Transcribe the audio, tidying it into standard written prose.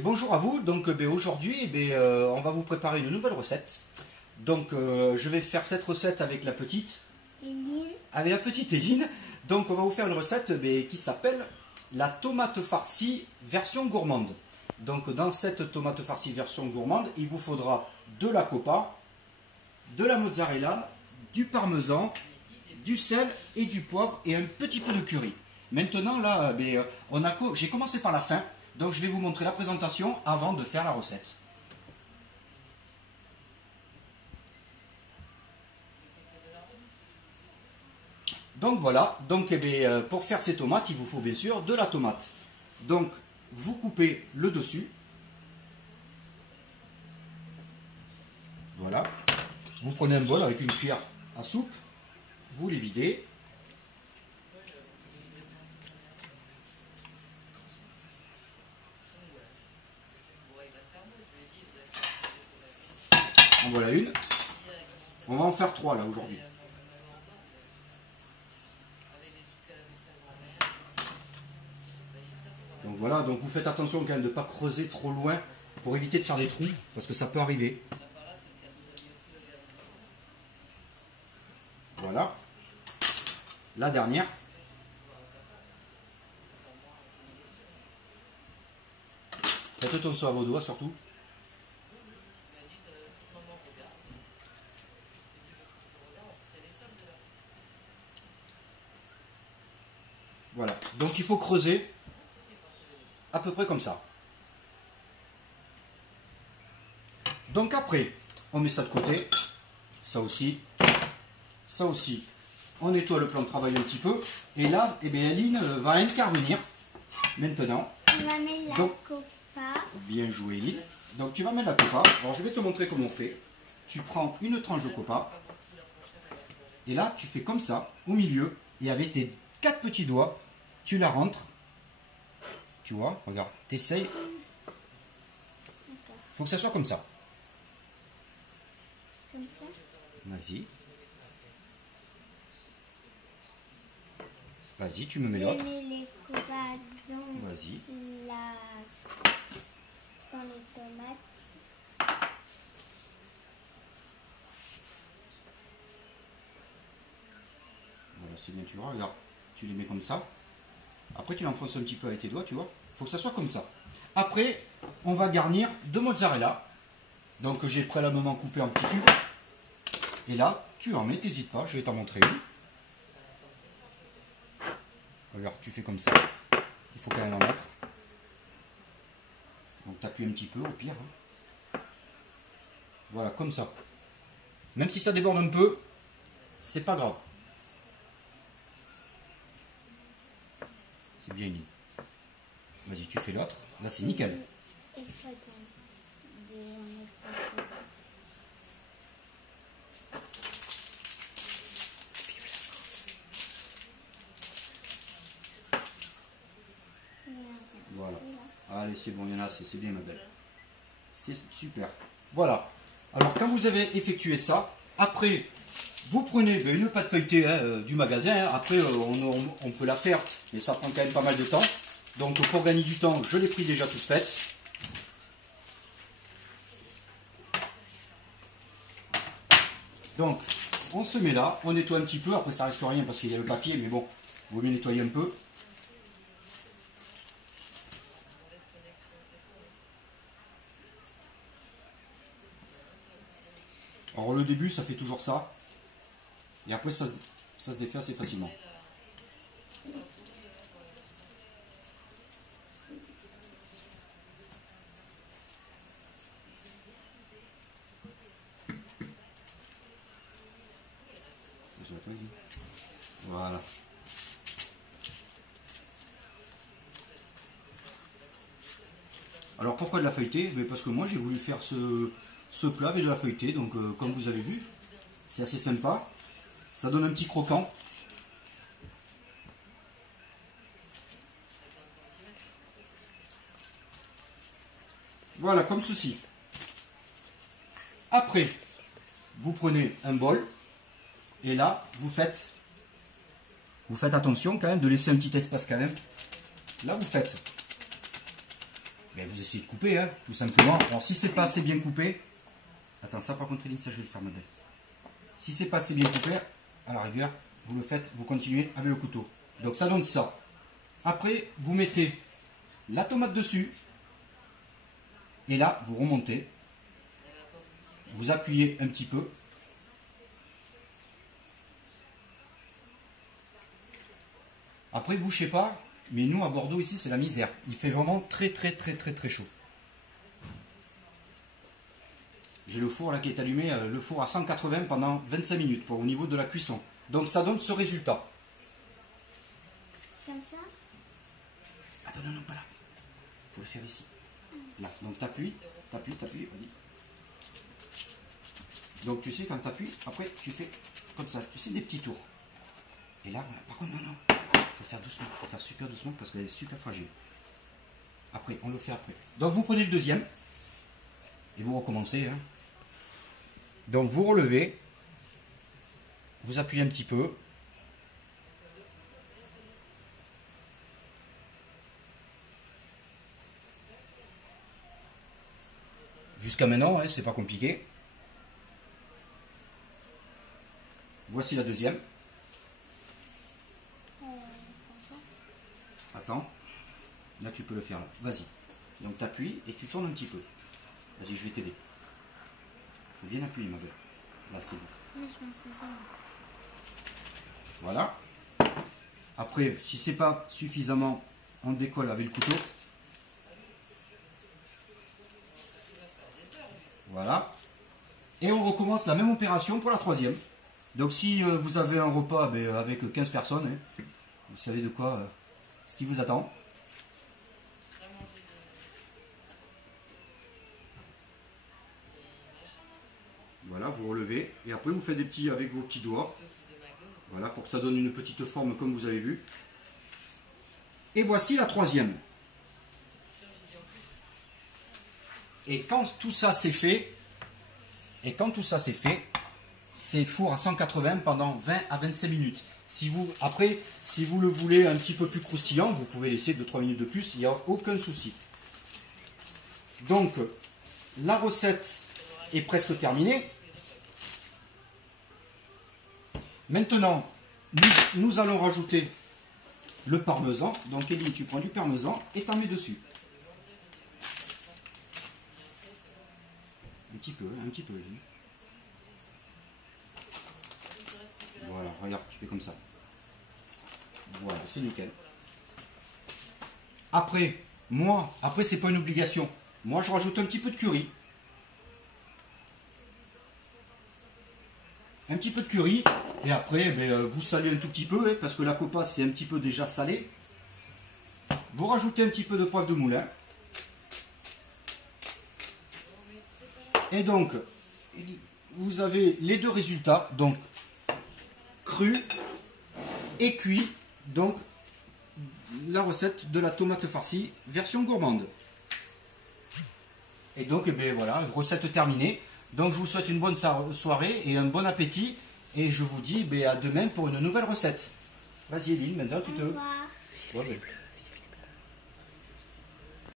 Bonjour à vous, donc aujourd'hui on va vous préparer une nouvelle recette. Donc je vais faire cette recette avec la petite Éline. avec la petite Éline. Donc on va vous faire une recette qui s'appelle la tomate farcie version gourmande. Donc dans cette tomate farcie version gourmande, il vous faudra de la copa, de la mozzarella, du parmesan, du sel et du poivre et un petit peu de curry. Maintenant là, j'ai commencé par la fin, donc je vais vous montrer la présentation avant de faire la recette. Donc voilà, donc pour faire ces tomates, il vous faut bien sûr de la tomate. Donc vous coupez le dessus. Voilà. Vous prenez un bol avec une cuillère à soupe, vous les videz. En voilà une. On va en faire 3 là aujourd'hui. Donc voilà, donc vous faites attention quand même de ne pas creuser trop loin pour éviter de faire des trous, parce que ça peut arriver. Voilà. La dernière. Faites attention à vos doigts surtout. Voilà. Donc il faut creuser à peu près comme ça. Donc après, on met ça de côté. Ça aussi. Ça aussi. On nettoie le plan de travail un petit peu. Et là, Éline va intervenir maintenant. On va mettre la copa. Bien joué, Éline. Donc tu vas mettre la copa. Alors je vais te montrer comment on fait. Tu prends une tranche de copa. Et là, tu fais comme ça, au milieu. Et avec tes 4 petits doigts, tu la rentres. Tu vois, regarde, t'essayes. Il faut que ça soit comme ça. Comme ça. Vas-y. Vas-y, tu me mets Je l'autre. mets les copas dans Vas-y. dans les tomates. Voilà, c'est bien, tu vois, regarde. Tu les mets comme ça. Après, tu l'enfonces un petit peu avec tes doigts, tu vois. Il faut que ça soit comme ça. Après, on va garnir de mozzarella. Donc, j'ai préalablement coupé en petits cubes. Et là, tu en mets, t'hésites pas, je vais t'en montrer une. Regarde, tu fais comme ça. Il faut quand même en mettre. Donc, tu appuies un petit peu, au pire. Voilà, comme ça. Même si ça déborde un peu, c'est pas grave. C'est bien une. Vas-y, tu fais l'autre. Là, c'est nickel. Voilà. Allez, c'est bon, il y en a assez. C'est bien, ma belle. C'est super. Voilà. Alors, quand vous avez effectué ça, après, vous prenez une pâte feuilletée du magasin. Après, on peut la faire, mais ça prend quand même pas mal de temps. Donc, pour gagner du temps, je l'ai pris déjà toute faite. Donc, on se met là, on nettoie un petit peu. Après, ça reste rien parce qu'il y a le papier, mais bon, il vaut mieux nettoyer un peu. Alors, le début, ça fait toujours ça. Et après, ça se défait assez facilement. Voilà. Alors pourquoi de la feuilletée? Parce que moi j'ai voulu faire ce plat avec de la feuilletée. Donc comme vous avez vu, c'est assez sympa. Ça donne un petit croquant. Voilà, comme ceci. Après, vous prenez un bol. Et là, vous faites attention quand même de laisser un petit espace quand même. Là, vous faites ben, vous essayez de couper, hein, tout simplement. Alors si c'est pas assez bien coupé, attends, ça par contre Eline, ça je vais le faire ma belle. Si c'est pas assez bien coupé, à la rigueur, vous le faites, vous continuez avec le couteau. Donc ça donne ça. Après, vous mettez la tomate dessus. Et là, vous remontez. Vous appuyez un petit peu. Après, vous, je sais pas, mais nous à Bordeaux ici, c'est la misère. Il fait vraiment très chaud. J'ai le four là qui est allumé, le four à 180 pendant 25 minutes au niveau de la cuisson. Donc ça donne ce résultat. Comme ça? Attends, non, pas là. Il faut le faire ici. Là, donc t'appuies, vas-y. Donc tu sais, quand t'appuies, après tu fais comme ça, tu sais, des petits tours. Et là, voilà. Par contre, non. Il faut faire doucement, il faut faire super doucement parce qu'elle est super fragile. Après, on le fait après. Donc vous prenez le deuxième et vous recommencez. Hein. Donc vous relevez, vous appuyez un petit peu. Jusqu'à maintenant, hein, c'est pas compliqué. Voici la deuxième. Comme ça. Attends. Là, tu peux le faire. Vas-y. Donc, tu appuies et tu tournes un petit peu. Vas-y, je vais t'aider. Il faut bien appuyer, ma belle. Là, c'est bon. Oui, je m'en fais ça. Voilà. Après, si c'est pas suffisamment, on décolle avec le couteau. Voilà. Et on recommence la même opération pour la troisième. Donc si vous avez un repas avec 15 personnes, hein, vous savez de quoi ce qui vous attend. Voilà, vous relevez. Et après vous faites des petits avec vos petits doigts. Voilà, pour que ça donne une petite forme comme vous avez vu. Et voici la troisième. Et quand tout ça c'est fait, c'est four à 180 pendant 20 à 25 minutes. Après, si vous le voulez un petit peu plus croustillant, vous pouvez laisser 2-3 minutes de plus, il n'y a aucun souci. Donc, la recette est presque terminée. Maintenant, nous allons rajouter le parmesan. Donc, Eline, tu prends du parmesan et t'en mets dessus. Un petit peu, Eline. Voilà, regarde, tu fais comme ça. Voilà, c'est nickel. Après, c'est pas une obligation. Moi, je rajoute un petit peu de curry. Un petit peu de curry. Et après, vous salez un tout petit peu, hein, parce que la copa, c'est un petit peu déjà salé. Vous rajoutez un petit peu de poivre de moulin. Et donc, vous avez les deux résultats. Donc, cru et cuit, donc la recette de la tomate farcie version gourmande. Et donc voilà, recette terminée. Donc je vous souhaite une bonne soirée et un bon appétit et je vous dis à demain pour une nouvelle recette. Vas-y Eline, maintenant tu te... Au revoir.